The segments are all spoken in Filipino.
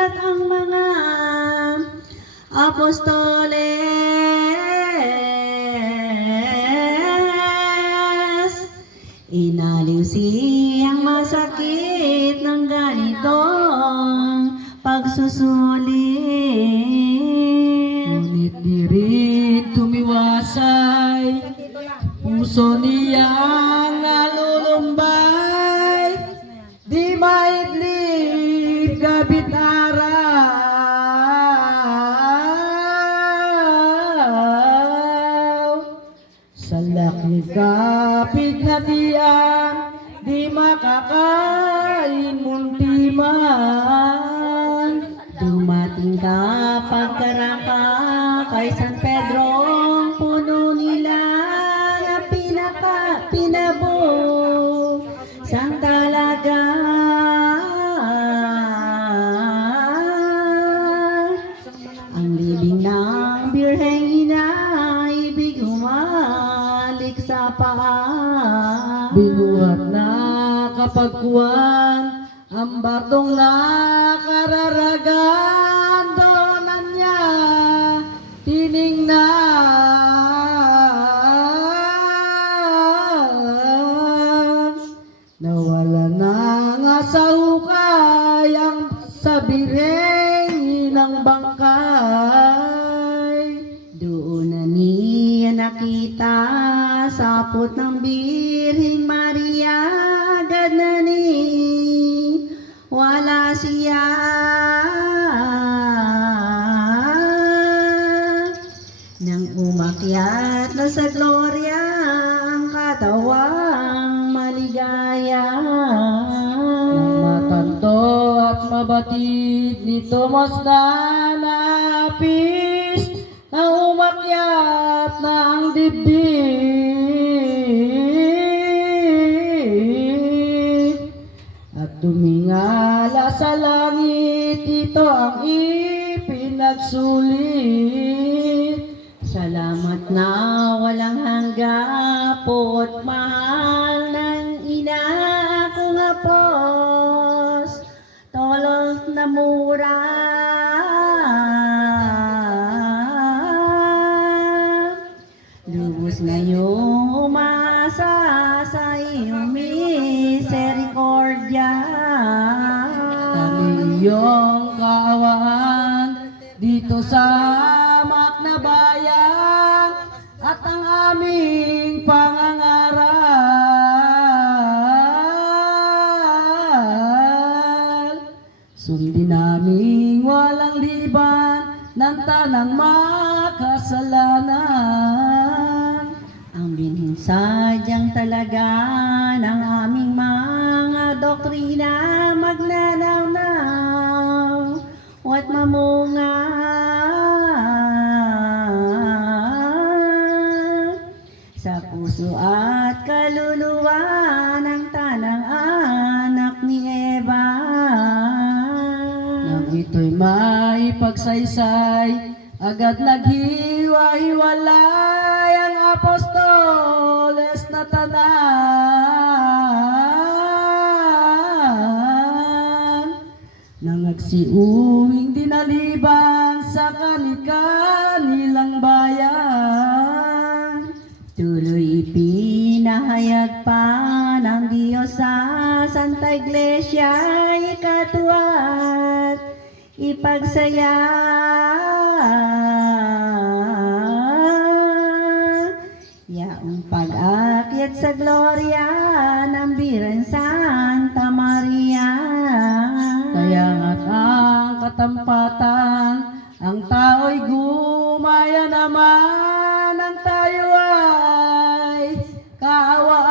at ang mga apostoles. Inaliw siyang masakit ng ganitong pagsusulit. Ngunit di rin tumiwasay, puso niyang nalulumbay, di maidlip gabit araw. Sa laking kapighatian, di makakain muntiman. Dumating ka pagkaraka kay San Pedro, puno nila na pinabog sang talaga. Ang libing ng birheng ina, ibig humalik sa paa. Binuhat na kapagkuhan, ang batong nakararagan, donan niya tiningnan. Nawala na nga sa hukay ang sabireng ng bangkay. Doon na niya nakita sapot ng Birheng Maria, agad na ni wala siya. Nang umakyat na sa gloria ang katawang maligaya. Nang matanto at mabatid ni Tomas na napis, na umakyat na ang dibdib. At dumingala sa langit, ito ang ipinagsulit. Salamat na walang hangga po't mahal ng ina kong apos, tolong na mura. Lubos ngayong umasa sa iyong misericordya. Kami iyong kaawaan dito sa hamak na bayan, at ang aming pangangaral, sundin naming walang liban ng tanang makasalanan. Ang binhin sadyang talaga ng aming mga doktrina, magnanawnaw at mamunga. Sa puso at kaluluwa ng tanang anak ni Eva. Nang ito'y maipagsaysay, agad naghiwa-hiwalay ang apostoles na tanan. Nang nagsiuwing dinaliban sa kanilang bayan, Tuloy pinahayag pa ng Diyos sa Santa Iglesia, ikatuwa't ipagsaya. Yaong pag-akyat sa gloria ng Birheng Santa Maria. kaya nga't ang katampatan, ang tao'y gumaya naman, ang tayo ay kaawaan.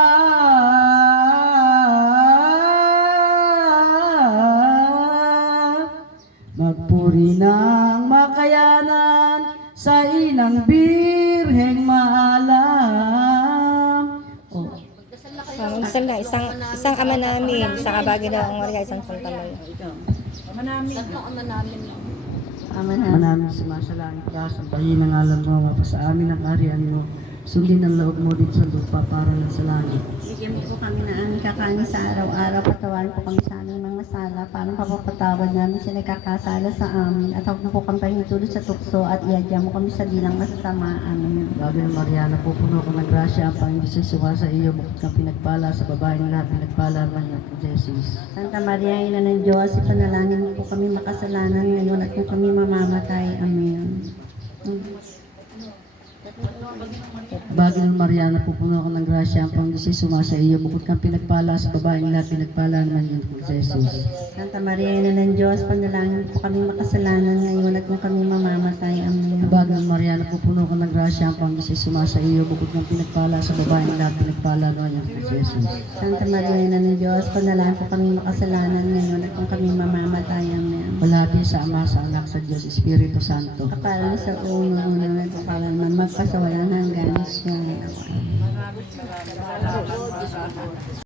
Magpuri ng makayanan sa inang Birheng maalam. Oh, Isang ama namin, sa kabagi daw ang Maria, isang Santa Maria. Ama na. Manaming sumasalangit ka, sambahin ang ngalan mo, mapasa amin ang kaharian mo. Sundin ang loob mo dito sa lupa para lang sa langit. Bigyan mo po kami na aming kakanin sa araw-araw. Patawarin po kami sa aming mga sala. Parang papapatawad namin sa nagkakasala sa amin. At huwag na po kami pahintulot sa tukso at iadya mo kami sa dilang masasama. Amen. Bagay ng Mariana, pupuno ka ng grasya, ang Panginoon Diyos ay suwa sa iyo, bukod kang pinagpala sa babaeng lahat, pinagpala naman niya po Jesus. Santa Maria, Ina ng Diyos, ipanalangin mo po kami makasalanan ngayon at kung kami mamamatay. Amen. Bagay ng Mariana, pupuno ka ng grasya, ang Panginoon Diyos ay suwa sa iyo, bukod kang pinagpala sa babaeng lahat, pinagpala naman niya po Jesus. Santa Maria, Ina ng Diyos, panalangin mo po kami makasalanan ngayon at kung kami mamamatay. Amen. Bagay ng Mariana, pupuno ka ng grasya, ang Panginoon Diyos ay suwa sa iyo, bukod kang pinagpala sa babaeng lahat, pinagpala naman niya po Jesus. Santa Maria, Ina ng Diyos, panalangin po kami makasalanan ngayon at kung kami mamamatay. Amen. Palagi sa Ama, sa Anak, sa Diyos, Espiritu Santo. Kapalan sa una at kapalan man magpasawalang hanggan siya.